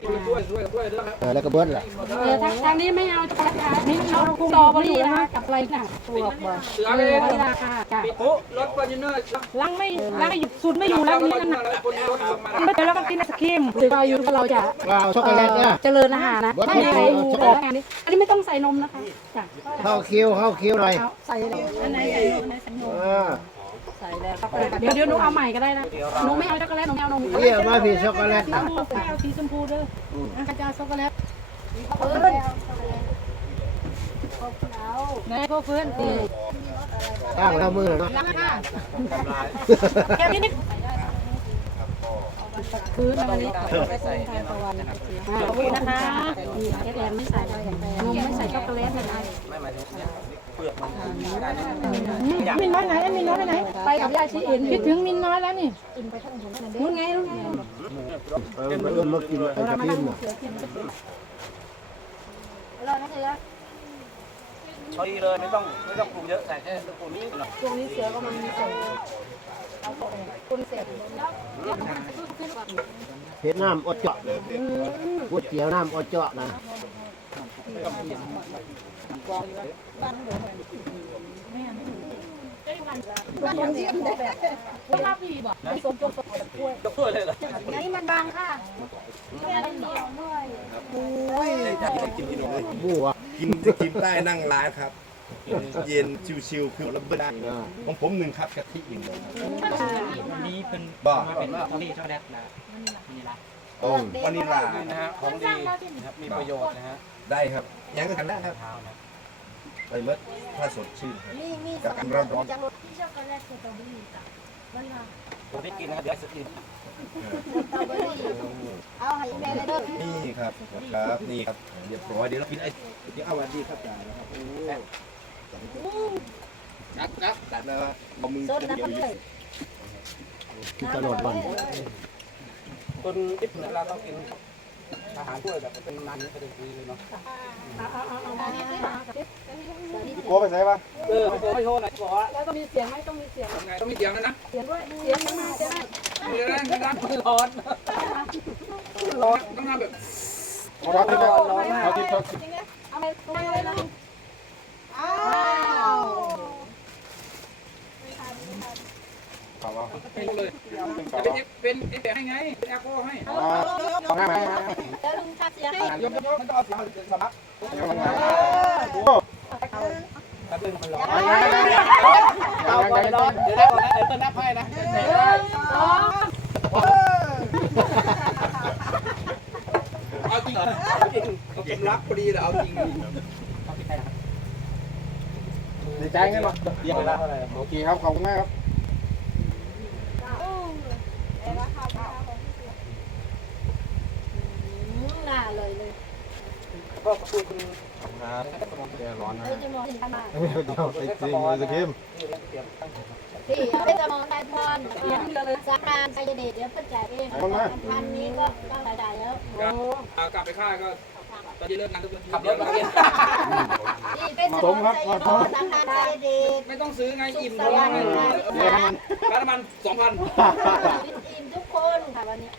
เออแล้วก็เบิ้ลล่ะเออทางทางนี้ไม่เอาช็อกโกแลตค่ะนี่เอาสตรอเบอรี่นะคะกับอะไรน่ะตัวบ่เสือเลยวานิลาค่ะจ้ะโอ้รถฟอร์จูเนอร์ล้างไม่ล้างไม่หยุดสุดไม่อยู่แล้วนี่นั่นน่ะไม่เจอแล้วก็กินไอศครีมหรือเราอยู่กับเราจะว่าเอาช็อกโกแลตเนี่ยเจริญอาหารนะไม่ใส่หมูเลยอันนี้อันนี้ไม่ต้องใส่นมนะคะจ้ะเข้าคิ้วเข้าคิ้วหน่อยเอาใส่เลยอันไหนใส่นมอันไหนใส่นม เออใส่แล้วเดี๋ยวเดี๋ยวหนูเอาใหม่ก็ได้นะหนูไม่เอาช็อกโกแลตหนูไม่เอานมเรียกมาพี่ช็อกโกแลตสีชนะมพูไม่เอาสีชมพูเด้ออะกระจายช็อกโกแลตไหนพวกเพื่อนตีตั้งเท่ามือเนาะล้างค่ะแค่นี้นิดคืนวันนี้ขอบคุณนะคะมีเอสแอนไม่ใส่นมไม่ใส่ช็อกโกแลตนะคะมิ นน้อยไหนมินน้อยไปไหน ไปกับยาชีเอ็นคิดถึงมินน้อยแล้วนี่นู่นไงนู่นไงเออมันเริ่มมากินไอ้กระพิมน่ะพอดีเลยไม่ต้องไม่ต้องปรุงเยอะใส่แค่ปรุงนิดหน่อยตรงนี้เสือก็มันมีส่งคุณเสร็จเฮ็ดน้ำอดเจาะก๋วยเตี๋ยวน้ำอดเจาะนะ รับดีบ่ไม่สมจบสมกล้วยยกถ้วยเลยเหรอนี่มันบางค่ะบู้อะกินที่กินใต้นั่งร้านครับ เย็นชิวๆคือระเบิดได้ของผมหนึ่งครับกะทิหนึ่งวันนี้เป็นบ้าเป็นทอรี่ช็อกโกแลตนะนี่ละ โอ้วานิลลานะฮะของดีนะครับมีประโยชน์นะฮะได้ครับยังก็กันได้ครับเท้านะไปเมื่อถ้าสดชื่นครับ มีมีกับการร้อนร้อนจังรถที่ช็อกโกแลตสตรอเบอรี่กับวันลาผมได้กินนะครับเดี๋ยวจะกินสตรอเบอรี่เอาให้แม่เลยเด้อนี่ครับครับนี่ครับเรียบร้อยเดี๋ยวเรากินไอ้เดี๋ยวเอาวันดีครับจ่ายนะครับจัดจัดจัดนะเอามือสดนะเดียวเพื่อนกินตลอดวัน คนญี่ปุ่นเราต้องกินอาหารถ้วยแบบเป็นมันเป็นดีเลยเนาะโอ้ไปใส่ปะเออไม่โทษไม่โทษนะบอกว่าแล้วก็มีเสียงไหมต้องมีเสียงไงต้องมีเสียงนะนะเสียงด้วยเสียงมาเสียงมีแรงนะร้อนร้อนต้องทำแบบร้อนที่ร้อนร้อนมากเขาที่เขาเอาไปตรงนี้เลยนะ เขาว่าเป็นเลยเป็นเป็นเป็นให้ไงเป็นแอลกอฮอล์ให้เอาให้ไหมแล้วลุงทักเสียให้ยกยกมันต้องเอาเสียงสำลักโอ้ถ้าเป็นมันร้อนเอาก่อนร้อนเดี๋ยวได้ก่อนนะเดี๋ยวเติ้ลนับให้นะเอาจริงเหรอจริงเอาสำลักพอดีเลยเอาจริงดีใจงั้นหรอเดียวเวลาเท่าไหร่โอเคครับขอบคุณมากครับ หน้าเลยเลย ก็ คุยคุณครับแกร้อนนะเราจะมองเห็นมาเดี๋ยวไอ้จริงไอ้สกิมพี่เอาไปจะมองนายพรสาการไปเดชเดี๋ยวเพิ่นจ่ายเองพันนี้ก็ต้องรายได้แล้วกลับไปค่ายก็ตอนนี้เลิกงานทุกคนขับรถมาเรียนนี่เป็นสมครับสาการไปเดชไม่ต้องซื้อไงอิ่มเพราะว่าไงค่าน้ำมันสองพันอิ่มทุกคนค่ะวันนี้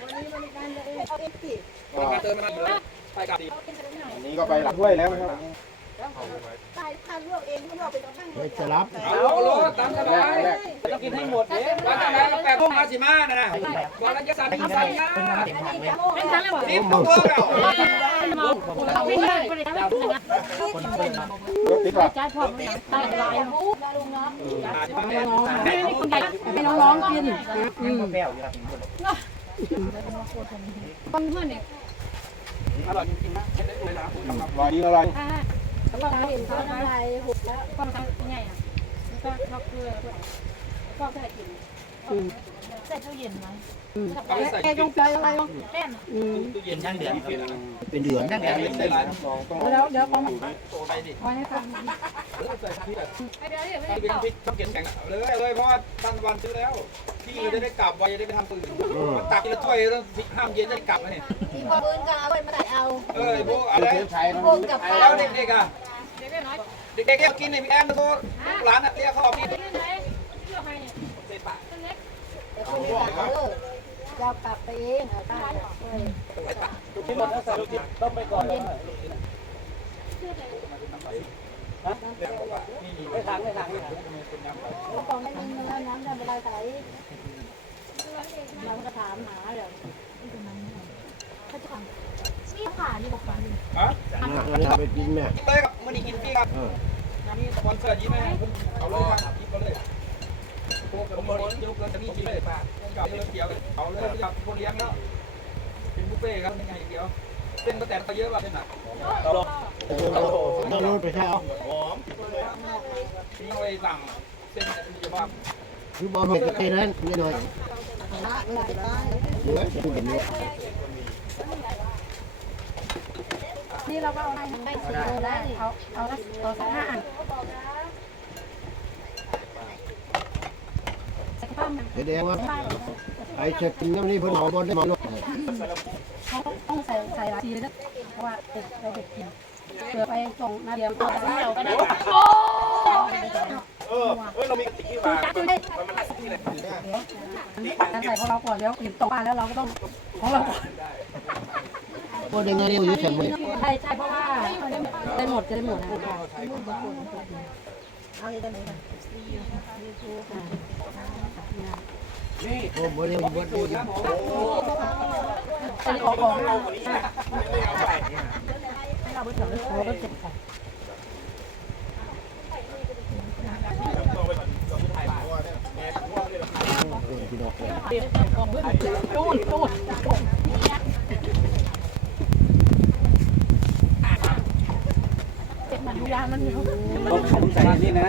วันนี้บริการเลยเอาเอ็มพีมาเติมมันเลย ไปกลับดีอันนี้ก็ไปหลังด้วยแล้วนะครับตายพันลวกเองก็เราไปต้องตั้งไม่จะรับเอาโลตามสบายต้องกินให้หมดเนี่ยว่าจะไหนเราแปดโมงมาสิมานะนะวันละจะสั่นสั่นยาเป็นทั้งเลยบ่นี่ตัวเก่าไม่ได้ไม่ได้รถติดป่ะจ่ายพร้อมตายลายปุ๊บลุงเนาะไม่ไม่คนใหญ่ให้น้องๆกินอืมแป้วอยู่ครับคนเพื่อนเนี่ย อร่อยจริงๆนะเช้ได้เลยนะรอยดีอะไรถ้าเขาบอกเห็นเขาทำลายหุบแล้วความทำง่ายอะก็ชอบเพื่อชอบใส่กิน ใส่ตู้เย็นไหมแกจงใจอะไรวะแค่นอืมตู้เย็นช่างเดือดเป็นเดือนช่างเดือดได้ร้านน้ำสองต้องแล้วเดี๋ยวความไปดิคอยให้ฟังใส่ที่แบบเป็นพริกต้องเก็บแข็งเลยเลยเพราะว่าตั้งวันซื้อแล้วพี่จะได้กลับไวจะได้ไปทำปืนตักทีละถ้วยต้องห้ามเย็นจะได้กลับเลยที่พ่อปืนก็เอาไปมาใส่เอาเอ้ยพวกอะไรพวกกับข้าแล้วเด็กๆอะเด็กๆก็กินในพี่แอนนะโทษร้านอะเรียกเขาออกพี่ เสร็จปะแต่คนนี้ก็เออเรากลับไปเองเอาได้เลยของไม่มีเนื้อน้ำจะเวลาใส่เราก็ถามหาเดี๋ยวเขาจะทำนี่ผ่านี่บอกว่าฮะงั้นเราไปกินแม่เลยครับมื่อนี้กินฟรีครับนี่สปอนเซอร์ยิ้มไหมเอาเลยครับยิ้มเขาเลย พวกผมบริยุกแล้วจะนี่ยิ้มเลยป่ะกับเรือเดียวเอาเลยจับคนเลี้ยงแล้วเป็นบุฟเฟ่ครับยังไงเดียวเส้นก็แต่ไปเยอะป่ะเส้นหนักต้องรูดไปใช่เอาหอมนี่เอาไปสั่งเส้นมีจะบ้าคือบอลเห็ดกระเทยนั้นนิดหน่อยเหลือพูดแบบนี้นี่เราก็เอาให้ให้สิบได้เอาเอาละเอาสักห้าอันใส่ข้าวมัน แส ดงว่าไอ้จะกินน้ำนี่เพิ่นเอาบอลได้มาลดเขาต้องใส่ใส่หลายทีเลยนะเพราะว่าเด็กเราเด็กกินเผื่อไปส่งนาเดียวเอาไปเราก็ได้เออเฮ้ยเรามีกะทิที่ว่าจัดเลยการใส่ของเราก่อนแล้วอิ่มตกบ้าแล้วเราก็ต้องของเราก่อนพอได้ไงนี่อยู่เฉันไหมใช่ใช่เพราะว่าได้หมดจะได้หมดนะโอ้บ่ได้ได้อันนี้ออกออกให้เราให้เราไปเถอะ เราก็เก็บของพี่น้องนู่นนู่นเจ็บมันยามันผมใส่นี่นะ